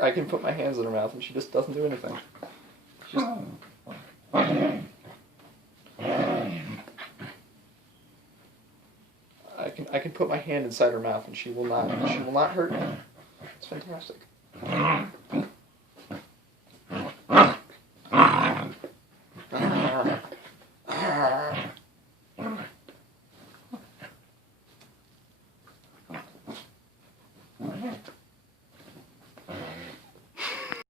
I can put my hands in her mouth and she just doesn't do anything. Just... I can put my hand inside her mouth and she will not hurt me. It's fantastic.